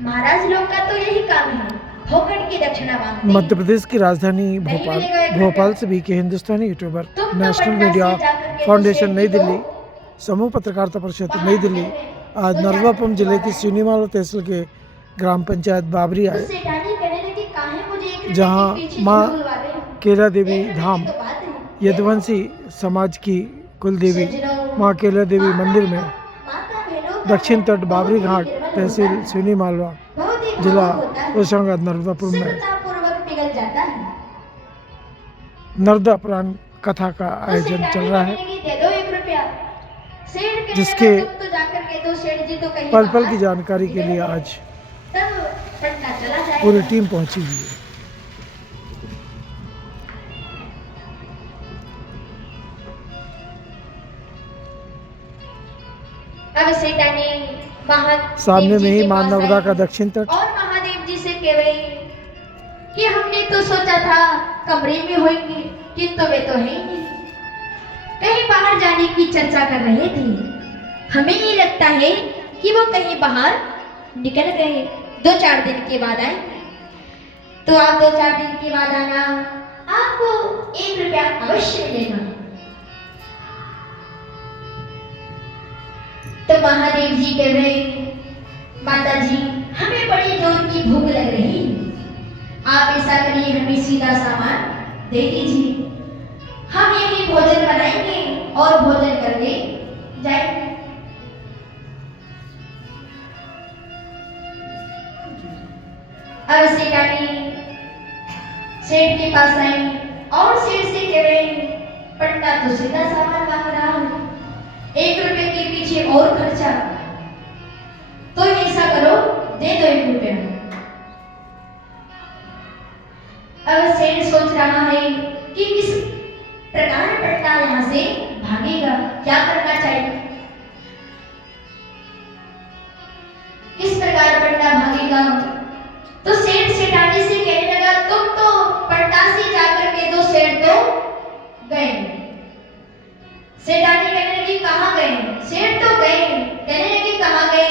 महाराज लोग का तो यही काम है, भोगट की दक्षिणा मांगते हैं। मध्य प्रदेश की राजधानी भोपाल से बीके हिंदुस्तानी यूट्यूबर नेशनल मीडिया फाउंडेशन नई दिल्ली समूह पत्रकारिता परिषद नई दिल्ली आज नर्मदापुरम जिले की सिवनीमाला तहसील के ग्राम पंचायत बाबरी आए, जहां मां केला देवी धाम यदुवंशी समाज की कुल देवी मां केला देवी मंदिर में दक्षिण तट बाबरी घाट तहसील सिवनीमाला जिला होशंगाबाद नर्मदापुरम में नर्मदा पुराण कथा का आयोजन चल रहा है, जिसके पल पल की जानकारी के लिए आज पूरी टीम पहुंची हुई है। सामने में ही मां नर्मदा का दक्षिण तट और महादेव जी से कह रही कि हमने तो सोचा था कमरे में होंगे, किंतु वे तो है ही नहीं, कहीं बाहर जाने की चर्चा कर रहे थे। हमें ये लगता है कि वो कहीं बाहर निकल गए, 2-4 दिन के बाद आएंगे। तो आप 2-4 दिन के बाद आना, आपको 1 रुपया अवश्य मिलेगा। तो महादेव जी कह रहे, माता जी हमें बड़ी जोर की भूख लग रही है, आप ऐसा करिए हमें सीधा सामान दे दीजिए, हम यही भोजन बनाएंगे और भोजन करके जाएंगे। अब सेठ के पास आई और सेठ से कह रहे, पंडा तो सीधा सामान मांग रहा है, 1 रुपए के पीछे और खर्चा, तो ऐसा करो दे दो 1 रुपया। अब सेठ सोच रहा है कि किस प्रकार पंडा यहाँ से भागेगा, क्या करना चाहिए, किस प्रकार पंडा भागेगा। तो सेठ सेठानी से कहने लगा, तुम तो पंडा से जाकर के दो, सेठ तो गए। सेठानी कहने लगी कहाँ गए, सेठ तो गए, कहने लगी कहाँ गए,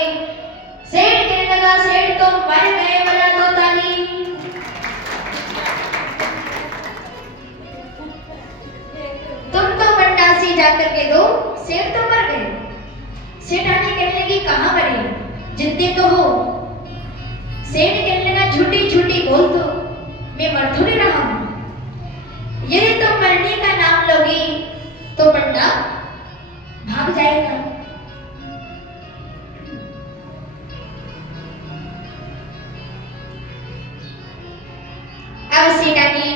सेठ कहने लगा सेठ तो मर गए, बजा दो ताली। तुम तो पंडा से जाकर के दो, सेठ तो मर गए। सेठानी कहने लगी कहाँ मरे, जिंदे तो हो। सेठ कहने लगा झूठी झूठी बोल दो, मैं मर थोड़ी रहा हूं, यदि तुम मरने का नाम लोगी तो पंडा भाग जाएगा। अब सेठानी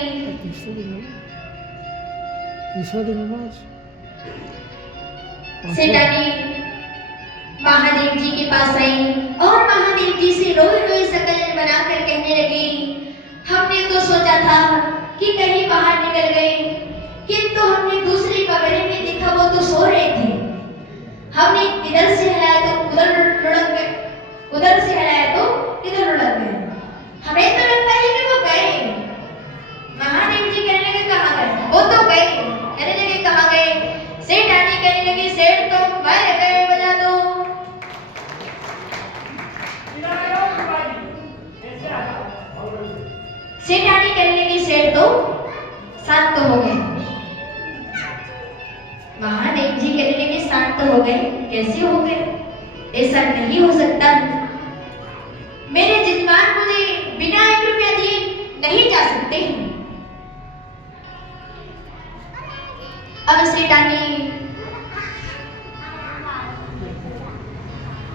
महादेव जी के पास आई और महादेव जी से रोई रोई सकल बनाकर कहने लगी, हमने तो सोचा था कि कहीं बाहर निकल गए, किंतु हमने दूसरे कमरे में देखा वो तो सो रहे थे, हमने इधर से हिलाया तो उधर लुढ़क गए, उधर से हिलाया तो इधर लुढ़क गए, हमें तो लगता है कि वो गए। महादेव जी कहने लगे कहाँ गए, वो तो गए, कहने लगे कहाँ गए, सेठानी कहने लगी सेठ तो मर गए, बजा दो। सेठानी कहने लगी सेठ तो शांत हो गए। महादेव जी कहने लगे शांत हो गए, कैसे हो गए, ऐसा नहीं हो सकता, मेरे जजमान मुझे बिना 1 रुपया दिए नहीं जा सकते। अब सेठानी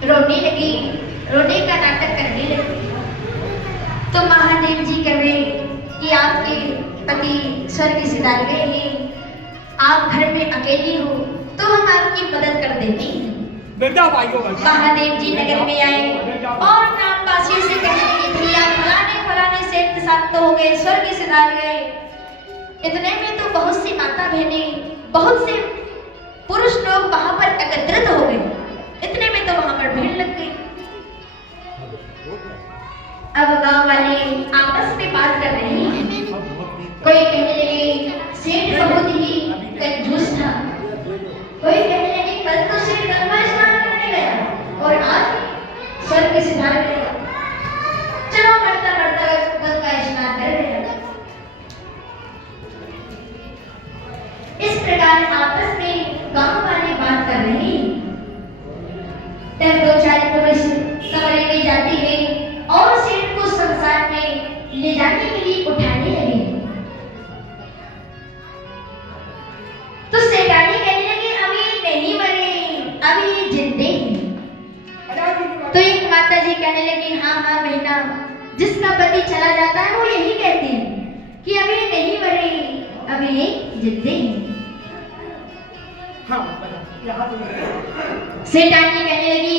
रोने लगी, रोने का नाटक करने लगी। तो महादेव जी कह रहे कि आपके पति स्वर्ग सिधार गए हैं, आप घर में अकेली हो तो हम आपकी मदद कर देते हैं। महादेव जी नगर में आए और ग्रामवासियों से कहने लगे भैया फलाने फलाने सेठ शांत हो गए, स्वर्ग सिधार गए। इतने में तो बहुत सी माता बहनें, बहुत से पुरुष लोग वहां पर एकत्रित हो गए, इतने में तो वहां पर भीड़ लग गई। अब गांव वाले आपस में बात कर रहे हैं, कोई कहने लगे सेठ बहुत ही कंजूस था, कोई कहने लगे कल तो सेठ गंगा स्नान करने गया और आज स्वर्ग सिधार गया, जाने के लिए उठाने लगे। तो सेठानी कहने लगे अभी नहीं मरे, अभी जिंदे हैं। तो एक माता जी कहने लगी हाँ हाँ बहना, जिसका पति चला जाता है वो यही कहती है कि अभी नहीं मरे, अभी ये जिंदे हैं। सेठानी कहने लगी